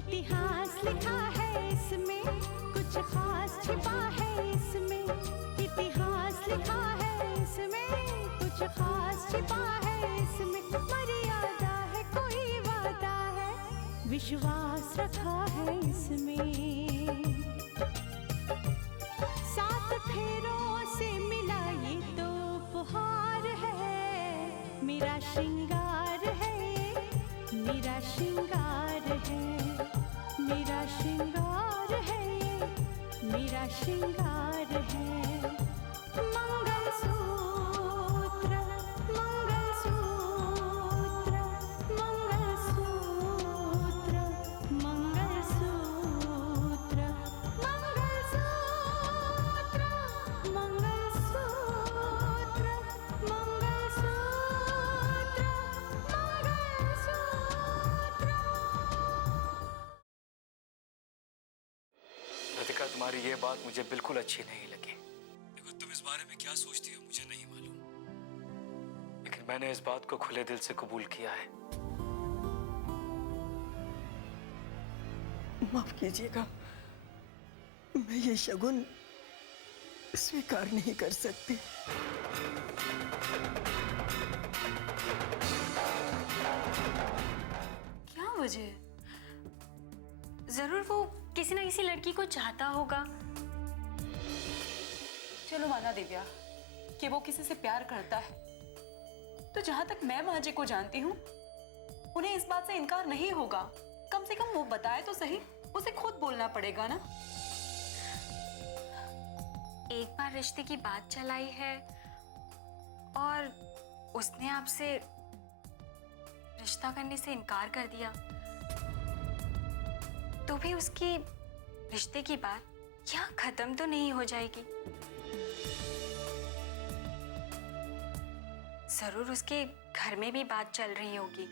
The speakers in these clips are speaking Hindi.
इतिहास लिखा है इसमें, कुछ खास छिपा है इसमें। इतिहास लिखा है इसमें, कुछ खास छिपा है इसमें। मर्यादा है, कोई वादा है, विश्वास रखा है इसमें। सात फेरों से मिला ये तो उपहार है, मेरा श्रृंगार है, मेरा श्रृंगार है, मेरा श्रृंगार है, मेरा श्रृंगार है। मंगलसूत्र, मंगलसूत्र, मंगलसूत्र, मंगलसूत्र, मंगलसूत्र, मंगलसूत्र, राधिका, तुम्हारी ये बात मुझे बिल्कुल अच्छी नहीं लगी। देखो, तुम इस बारे में क्या सोचती हो मुझे नहीं मालूम, लेकिन मैंने इस बात को खुले दिल से कबूल किया है। माफ कीजिएगा, मैं ये शगुन स्वीकार नहीं कर सकती। क्या वजह? जरूर वो किसी ना किसी लड़की को चाहता होगा। चलो माना दिव्या कि वो किसी से प्यार करता है, तो जहां तक मैं महाजी को जानती हूँ उन्हें इस बात से इनकार नहीं होगा। कम से कम वो बताए तो सही, उसे खुद बोलना पड़ेगा ना। एक बार रिश्ते की बात चलाई है और उसने आपसे रिश्ता करने से इनकार कर दिया, तो भी उसकी रिश्ते की बात यहाँ खत्म तो नहीं हो जाएगी। जरूर उसके घर में भी बात चल रही होगी।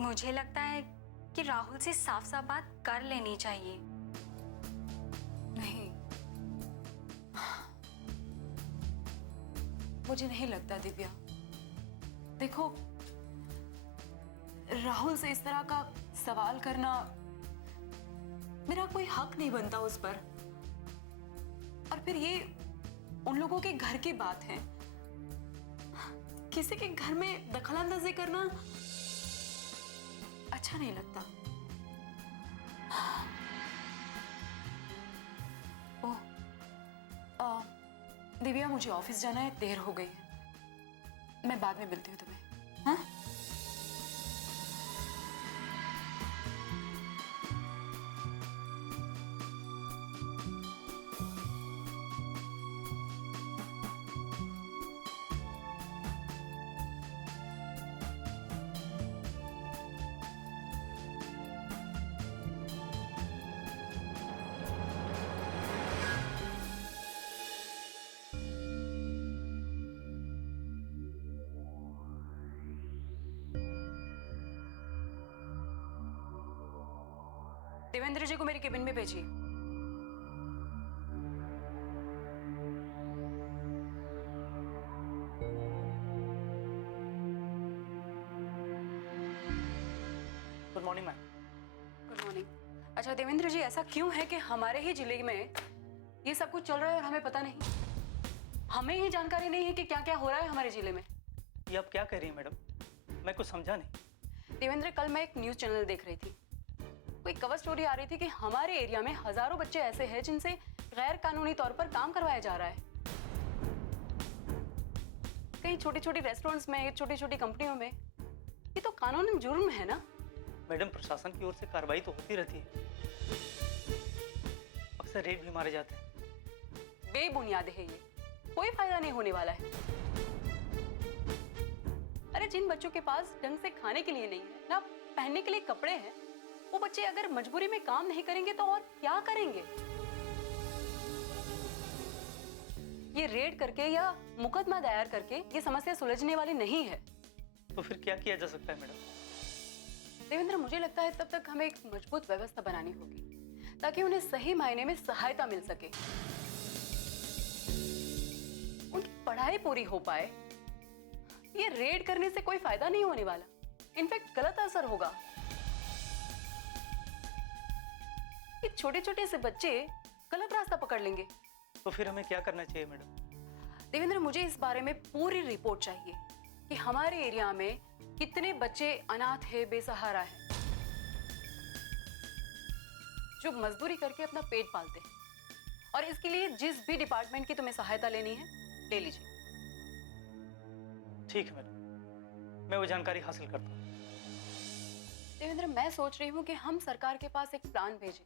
मुझे लगता है कि राहुल से साफ साफ बात कर लेनी चाहिए। नहीं, मुझे नहीं लगता दिव्या। देखो, राहुल से इस तरह का सवाल करना, मेरा कोई हक नहीं बनता उस पर। और फिर ये उन लोगों के घर की बात है, किसी के घर में दखलंदाजी करना अच्छा नहीं लगता। ओह, दिव्या मुझे ऑफिस जाना है, देर हो गई है। मैं बाद में मिलती हूँ तुम्हें। हाँ? देवेंद्र जी को मेरे केबिन में भेजिए। Good morning ma'am. Good morning. अच्छा देवेंद्र जी, ऐसा क्यों है कि हमारे ही जिले में ये सब कुछ चल रहा है और हमें पता नहीं? हमें ही जानकारी नहीं है कि क्या क्या हो रहा है हमारे जिले में। ये आप क्या कह रही हैं मैडम? मैं कुछ समझा नहीं। देवेंद्र, कल मैं एक न्यूज चैनल देख रही थी, कोई कवर स्टोरी आ रही थी कि हमारे एरिया में हजारों बच्चे ऐसे हैं जिनसे गैर कानूनी तौर पर काम करवाया जा रहा है। कई छोटी छोटी रेस्टोरेंट्स में, छोटी छोटी कंपनियों में। ये तो कानूनन जुर्म है ना? मैडम, प्रशासन की ओर से कार्रवाई तो होती रहती है, अक्सर रेड भी मारे जाते हैं। बेबुनियाद है ये, कोई फायदा नहीं होने वाला है। अरे जिन बच्चों के पास ढंग से खाने के लिए नहीं है ना, पहनने के लिए कपड़े हैं, वो बच्चे अगर मजबूरी में काम नहीं करेंगे तो और क्या करेंगे? ये रेड करके या मुकदमा दायर करके ये समस्या सुलझने वाली नहीं है। तो फिर क्या किया जा सकता है मैडम? देवेंद्र, मुझे लगता है तब तक हमें एक मजबूत व्यवस्था बनानी होगी ताकि उन्हें सही मायने में सहायता मिल सके, उनकी पढ़ाई पूरी हो पाए। ये रेड करने से कोई फायदा नहीं होने वाला, इनफैक्ट गलत असर होगा। ये छोटे छोटे से बच्चे गलत रास्ता पकड़ लेंगे। तो फिर हमें क्या करना चाहिए मैडम? देवेंद्र, मुझे इस बारे में पूरी रिपोर्ट चाहिए कि हमारे एरिया में कितने बच्चे अनाथ है, बेसहारा है, जो मजदूरी करके अपना पेट पालते हैं। और इसके लिए जिस भी डिपार्टमेंट की तुम्हें सहायता लेनी है, ले लीजिए। ठीक है मैडम, मैं वो जानकारी हासिल करता हूँ। देवेंद्र, मैं सोच रही हूँ कि हम सरकार के पास एक प्लान भेजें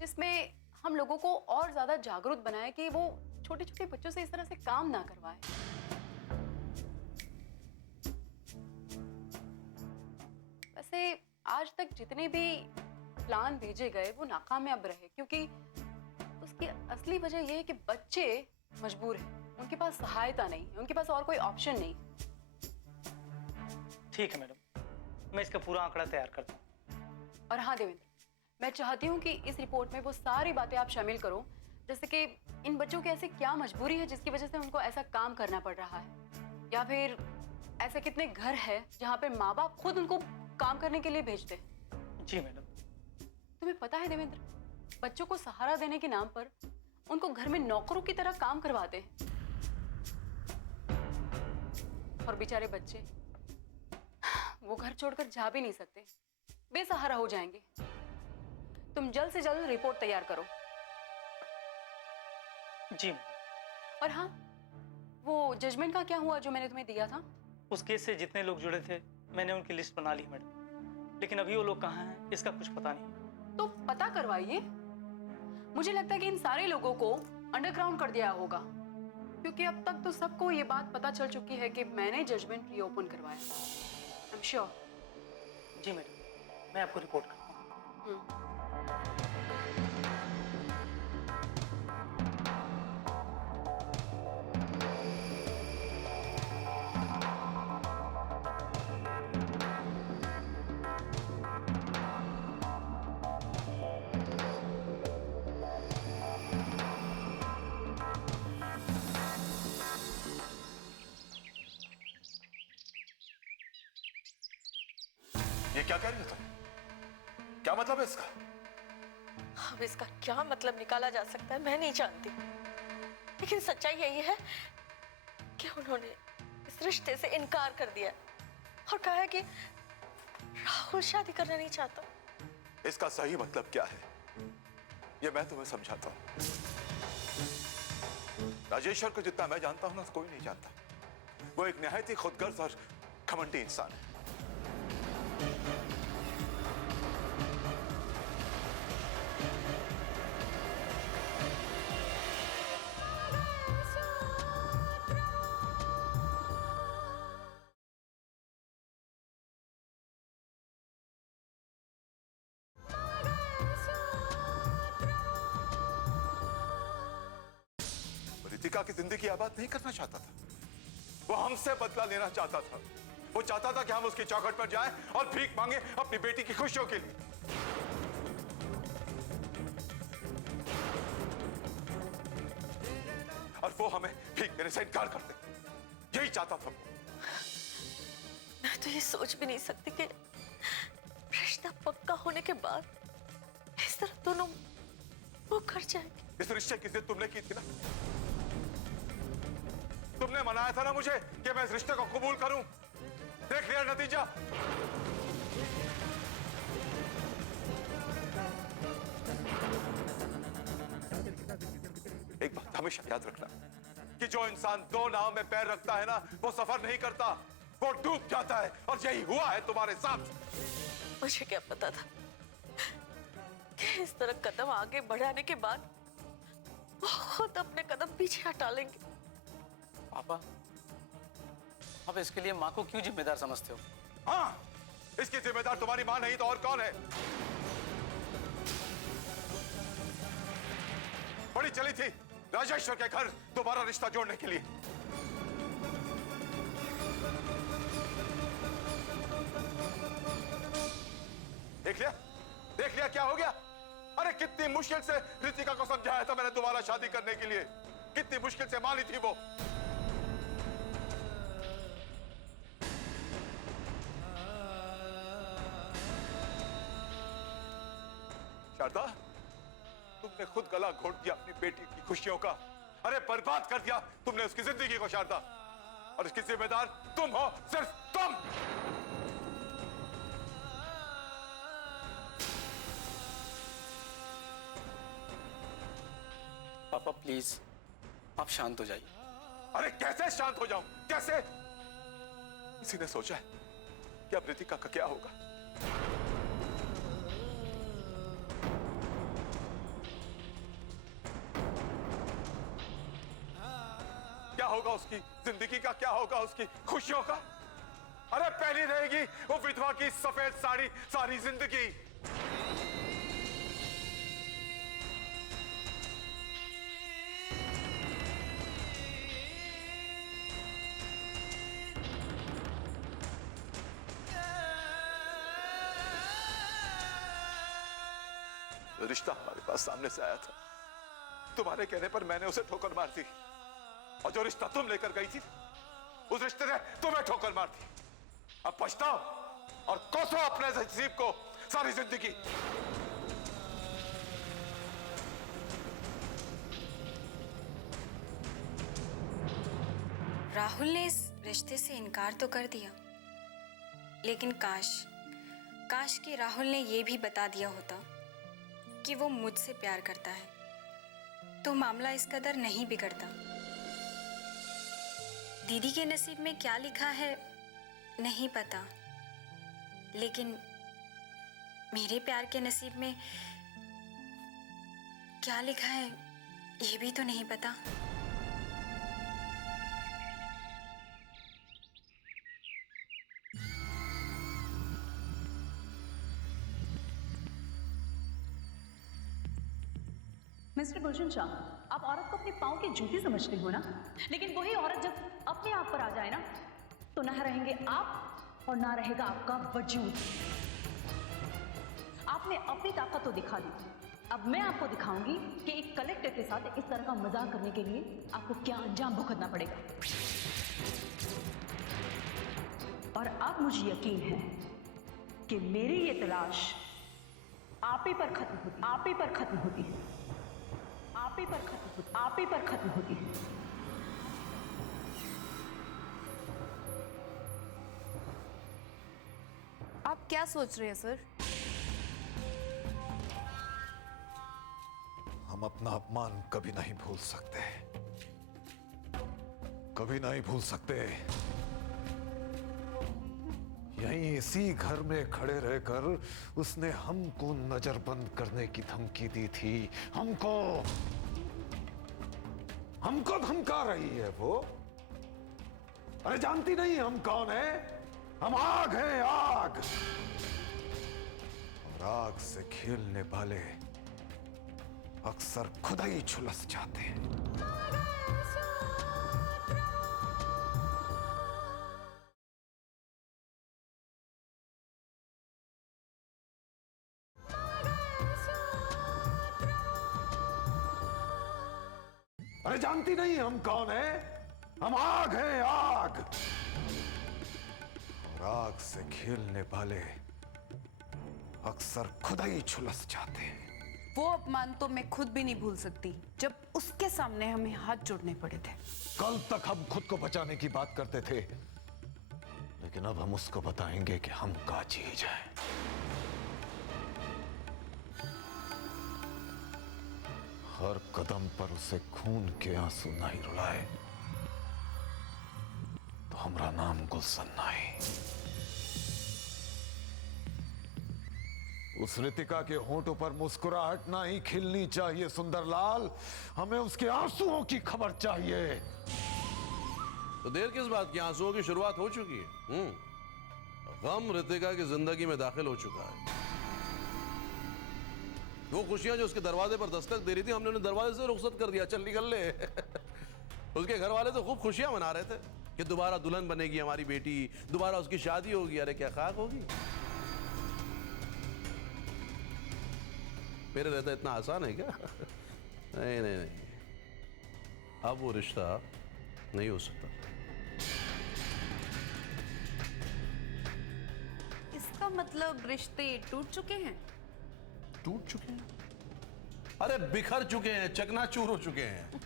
जिसमें हम लोगों को और ज्यादा जागरूक बनाए कि वो छोटे छोटे बच्चों से इस तरह से काम ना करवाए। वैसे आज तक जितने भी प्लान भेजे गए वो नाकामयाब रहे, क्योंकि उसकी असली वजह यह है कि बच्चे मजबूर हैं, उनके पास सहायता नहीं है, उनके पास और कोई ऑप्शन नहीं। ठीक है मैडम, मैं इसका पूरा आंकड़ा तैयार करता हूँ। और हाँ देवेंद्र, मैं चाहती हूँ कि इस रिपोर्ट में वो सारी बातें आप शामिल करो, जैसे कि इन बच्चों की ऐसी क्या मजबूरी है जिसकी वजह से उनको ऐसा काम करना पड़ रहा है, या फिर ऐसे कितने घर हैं जहाँ पे माँ बाप खुद उनको काम करने के लिए भेजते हैं। जी मैडम। तुम्हें पता है देवेंद्र, बच्चों को सहारा देने के नाम पर उनको घर में नौकरों की तरह काम करवाते हैं, और बेचारे बच्चे वो घर छोड़कर जा भी नहीं सकते, बेसहारा हो जाएंगे। तुम जल्द से जल्द रिपोर्ट तैयार करो। जी मैडम। और हाँ, वो जजमेंट का क्या हुआ जो मैंने तुम्हें दिया था? उस केस से जितने लोग जुड़े थे मैंने उनकी लिस्ट बना ली मैडम, लेकिन अभी वो लोग कहाँ हैं इसका कुछ पता नहीं। तो पता करवाइए। मुझे लगता है कि इन सारे लोगों को अंडरग्राउंड कर दिया होगा, क्योंकि अब तक तो सबको ये बात पता चल चुकी है कि मैंने जजमेंट रीओपन करवाया। I am sure. जी मैडम, मैं आपको रिपोर्ट करता हूँ। ये क्या कह रही हो तुम? क्या मतलब है इसका? अब इसका क्या मतलब निकाला जा सकता है मैं नहीं जानती, लेकिन सच्चाई यही है कि उन्होंने इस रिश्ते से इनकार कर दिया और कहा है कि राहुल शादी करना नहीं चाहता। इसका सही मतलब क्या है ये मैं तुम्हें समझाता हूं। राजेश्वर को जितना मैं जानता हूं ना, कोई नहीं जानता। वो एक निहायत ही खुदगर्ज और घमंडी इंसान है। रितिका की जिंदगी आबाद नहीं करना चाहता था, वो हमसे बदला लेना चाहता था। वो चाहता था कि हम उसकी चौखट पर जाएं और भीख मांगे अपनी बेटी की खुशियों के लिए। और वो हमें भीख देने से इनकार कर दे, यही चाहता था। मैं तो ये सोच भी नहीं सकती कि रिश्ता पक्का होने के बाद इस तरह दोनों वो कर जाएंगे। इस रिश्ते की जिद तुमने की थी ना, तुमने मनाया था ना मुझे कि मैं इस रिश्ते को कबूल करूं। देख लिया नतीजा। एक बात हमेशा याद रखना कि जो इंसान दो नाव में पैर रखता है ना, वो सफर नहीं करता, वो डूब जाता है। और यही हुआ है तुम्हारे साथ। मुझे क्या पता था कि इस तरह कदम आगे बढ़ाने के बाद वो खुद अपने कदम पीछे हटा लेंगे। पापा, आप इसके लिए माँ को क्यों जिम्मेदार समझते हो? हाँ, इसकी जिम्मेदार तुम्हारी माँ नहीं तो और कौन है? बड़ी चली थी राजेश्वर के घर दोबारा रिश्ता जोड़ने के लिए। देख लिया क्या हो गया? अरे कितनी मुश्किल से रितिका को समझाया था मैंने दोबारा शादी करने के लिए, कितनी मुश्किल से मानी थी वो। शारदा, तुमने खुद गला घोट दिया अपनी बेटी की खुशियों का। अरे बर्बाद कर दिया तुमने उसकी जिंदगी को शारदा, और इसकी जिम्मेदार तुम हो, सिर्फ तुम। पापा प्लीज आप शांत हो जाइए। अरे कैसे शांत हो जाऊं, कैसे? किसी ने सोचा है कि अब रितिका का क्या होगा? क्या होगा उसकी जिंदगी का, क्या होगा उसकी खुशियों का? अरे पहली रहेगी वो विधवा की सफेद साड़ी सारी जिंदगी। रिश्ता हमारे पास सामने से आया था, तुम्हारे कहने पर मैंने उसे ठोकर मार दी, और जो रिश्ता तुम लेकर गई थी उस रिश्ते ने तुम्हें ठोकर मार दी। अब पछताओ और कोसो अपने नसीब को सारी जिंदगी। राहुल ने इस रिश्ते से इनकार तो कर दिया, लेकिन काश कि राहुल ने ये भी बता दिया होता कि वो मुझसे प्यार करता है, तो मामला इस कदर नहीं बिगड़ता। दीदी के नसीब में क्या लिखा है नहीं पता, लेकिन मेरे प्यार के नसीब में क्या लिखा है ये भी तो नहीं पता। मिस्टर गुलशन शाह, आप औरत को अपने पाँव की जूती समझते हो ना, लेकिन वही औरत जब अपने आप पर आ जाए ना, तो ना रहेंगे आप और ना रहेगा आपका वजूद। आपने अपनी ताकत तो दिखा दी, अब मैं आपको दिखाऊंगी कि एक कलेक्टर के साथ इस तरह का मजाक करने के लिए आपको क्या अंजाम भुगतना पड़ेगा। और अब मुझे यकीन है कि मेरी ये तलाश आप ही पर खत्म होती, आप ही पर खत्म होती है, आप ही पर खत्म होती, आप ही पर खत्म होती है। आप क्या सोच रहे हैं सर? हम अपना अपमान कभी नहीं भूल सकते, कभी नहीं भूल सकते। यहीं इसी घर में खड़े रहकर उसने हमको नजरबंद करने की धमकी दी थी। हमको धमका रही है वो। अरे जानती नहीं हम कौन है? हम आग हैं, आग। और आग से खेलने वाले अक्सर खुद ही झुलस जाते हैं। अरे जानती नहीं हम कौन है? हम आग हैं, आग। और आग से खेलने वाले अक्सर खुद ही झुलस जाते हैं। वो अपमान तो मैं खुद भी नहीं भूल सकती जब उसके सामने हमें हाथ जोड़ने पड़े थे। कल तक हम खुद को बचाने की बात करते थे, लेकिन अब हम उसको बताएंगे कि हम क्या चीज है। हर कदम पर उसे खून के आंसू नहीं रुलाए तो हमारा नाम गुलशन नहीं। उस रितिका के होंठों पर मुस्कुराहट नहीं खिलनी चाहिए सुंदरलाल, हमें उसके आंसुओं की खबर चाहिए। तो देर किस बात की? आंसुओं की शुरुआत हो चुकी है। गम रितिका की जिंदगी में दाखिल हो चुका है। वो खुशियां जो उसके दरवाजे पर दस्तक दे रही थी, हमने उन्हें दरवाजे से रुखसत कर दिया, चल निकल ले। उसके घर वाले तो खूब खुशियां मना रहे थे कि दोबारा दुल्हन बनेगी हमारी बेटी, दोबारा उसकी शादी होगी। अरे क्या खाक होगी? मेरे रहता इतना आसान है क्या? नहीं नहीं नहीं, अब वो रिश्ता नहीं हो सकता। इसका मतलब रिश्ते टूट चुके हैं? टूट चुके हैं? अरे बिखर चुके हैं, चकनाचूर हो चुके हैं।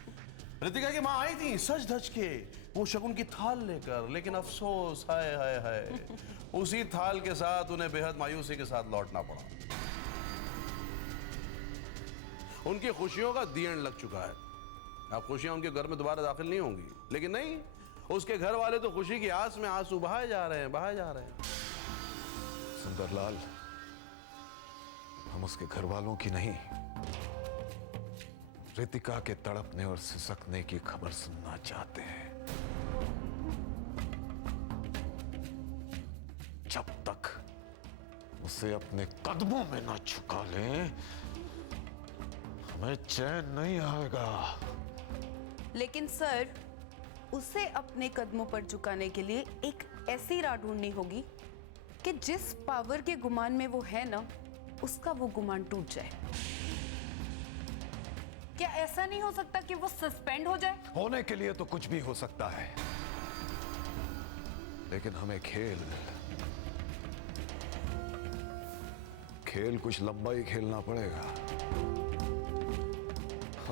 रितिका की माँ आई थी सज धज के वो शगुन की थाल लेकर, लेकिन अफसोस, हाय हाय हाय, उसी थाल के साथ उन्हें बेहद मायूसी के साथ लौटना पड़ा। उनकी खुशियों का दियण लग चुका है। अब खुशियां उनके घर में दोबारा दाखिल नहीं होंगी, लेकिन नहीं, उसके घर वाले तो खुशी की आस में आंसू बहाए जा रहे हैं, बहाए जा रहे हैं। सुंदरलाल, हम उसके घर वालों की नहीं, रितिका के तड़पने और सिसकने की खबर सुनना चाहते हैं। जब तक उसे अपने कदमों में ना झुका लें, हमें चैन नहीं आएगा। लेकिन सर, उसे अपने कदमों पर झुकाने के लिए एक ऐसी राह ढूंढनी होगी कि जिस पावर के गुमान में वो है ना, उसका वो गुमान टूट जाए। क्या ऐसा नहीं हो सकता कि वो सस्पेंड हो जाए? होने के लिए तो कुछ भी हो सकता है, लेकिन हमें खेल कुछ लंबा ही खेलना पड़ेगा,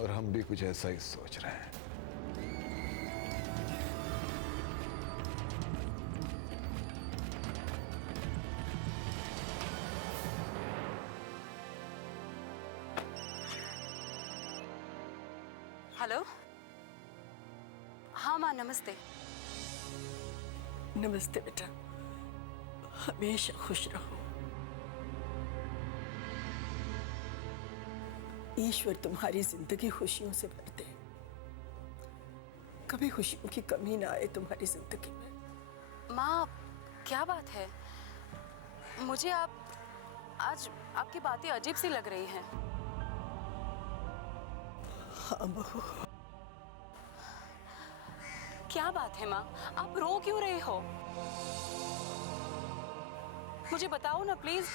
और हम भी कुछ ऐसा ही सोच रहे हैं। हेलो। हाँ माँ, नमस्ते। नमस्ते बेटा, हमेशा खुश रहो। ईश्वर तुम्हारी जिंदगी खुशियों से भर दे, कभी खुशियों की कमी ना आए तुम्हारी जिंदगी में। माँ, क्या बात है? मुझे आज आपकी बातें अजीब सी लग रही हैं। हाँ बहू। क्या बात है माँ, आप रो क्यों रहे हो? मुझे बताओ ना प्लीज।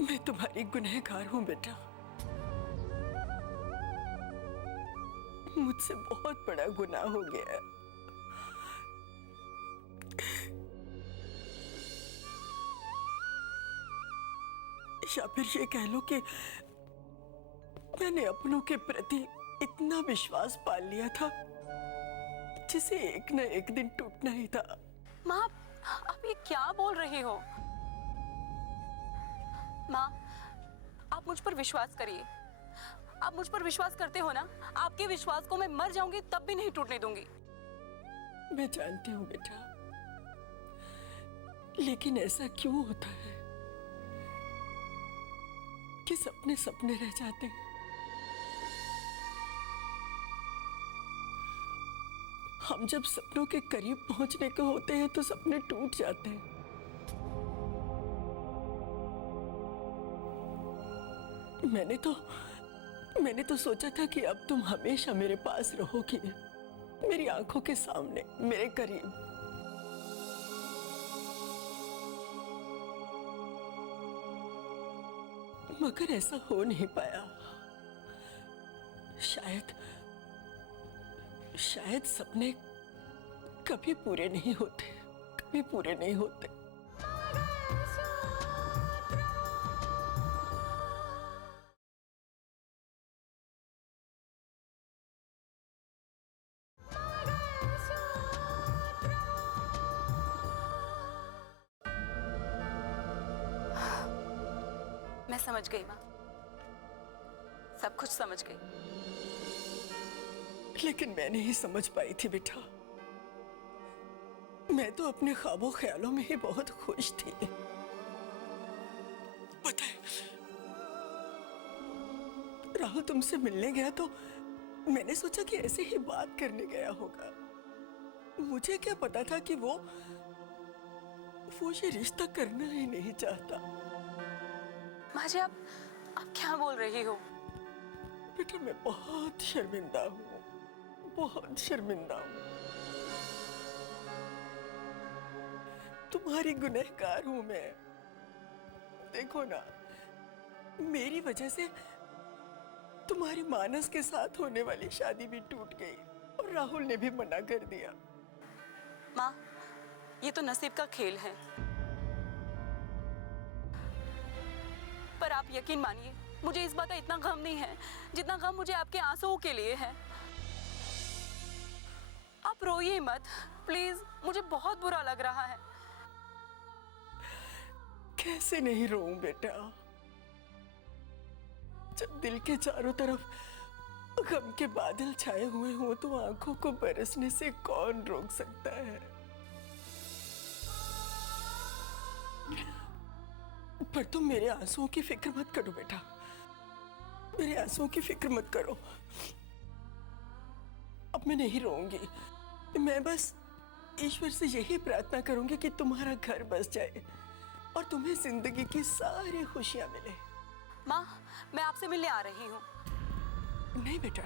मैं तुम्हारी गुनहगार हूं बेटा, मुझसे बहुत बड़ा गुनाह हो गया है। या फिर ये कह लो कि मैंने अपनों के प्रति इतना विश्वास पाल लिया था जिसे एक न एक दिन टूटना ही था। माँ, आप ये क्या बोल रही हो? माँ, आप मुझ पर विश्वास करिए। आप मुझ पर विश्वास करते हो ना? आपके विश्वास को मैं मर जाऊंगी तब भी नहीं टूटने दूंगी। मैं जानती हूँ बेटा, लेकिन ऐसा क्यों होता है कि सपने सपने रह जाते हैं? हम जब सपनों के करीब पहुंचने को होते हैं तो सपने टूट जाते हैं। मैंने तो सोचा था कि अब तुम हमेशा मेरे पास रहोगी, मेरी आंखों के सामने, मेरे करीब। मगर ऐसा हो नहीं पाया। शायद सपने कभी पूरे नहीं होते, कभी पूरे नहीं होते। मैं समझ गई माँ, सब कुछ समझ गई। लेकिन मैं नहीं समझ पाई थी बेटा। मैं तो अपने ख्वाबों ख्यालों में ही बहुत खुश थी। पता है, राहुल तुमसे मिलने गया तो मैंने सोचा कि ऐसे ही बात करने गया होगा। मुझे क्या पता था कि वो ये रिश्ता करना ही नहीं चाहता। माँ जी, आप क्या बोल रही हो? बेटा, मैं बहुत शर्मिंदा हूँ, बहुत शर्मिंदा हूँ। तुम्हारी गुनहगार हूँ मैं। देखो ना, मेरी वजह से तुम्हारी मानस के साथ होने वाली शादी भी टूट गई और राहुल ने भी मना कर दिया। माँ, ये तो नसीब का खेल है। पर आप यकीन मानिए, मुझे इस बात का इतना गम नहीं है जितना गम मुझे आपके आंसुओं के लिए है। आप रोइए मत प्लीज, मुझे बहुत बुरा लग रहा है। कैसे नहीं रोऊं बेटा, जब दिल के चारों तरफ गम के बादल छाए हुए हों तो आंखों को बरसने से कौन रोक सकता है। पर तुम मेरे आंसुओं की फिक्र मत करो बेटा, मेरे आंसुओं की फिक्र मत करो। अब मैं नहीं रोऊंगी, मैं बस ईश्वर से यही प्रार्थना करूंगी कि तुम्हारा घर बस जाए और तुम्हें जिंदगी की सारी खुशियां मिले। माँ, मैं आपसे मिलने आ रही हूँ। नहीं बेटा,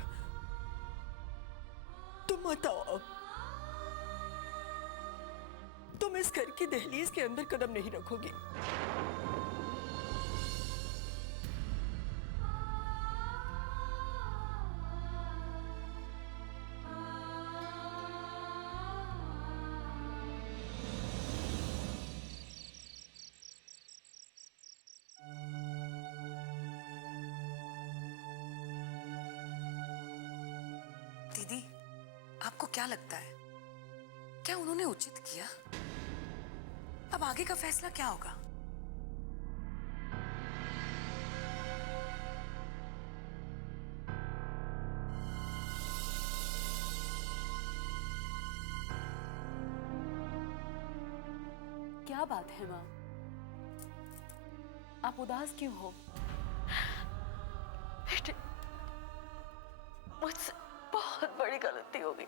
तुम मत आओ अब। तुम इस घर की दहलीज के अंदर कदम नहीं रखोगी। दीदी, आपको क्या लगता है, क्या उन्होंने उचित किया? अब आगे का फैसला क्या होगा? क्या बात है माँ, आप उदास क्यों हो? बेटे, मुझसे बहुत बड़ी गलती हो गई।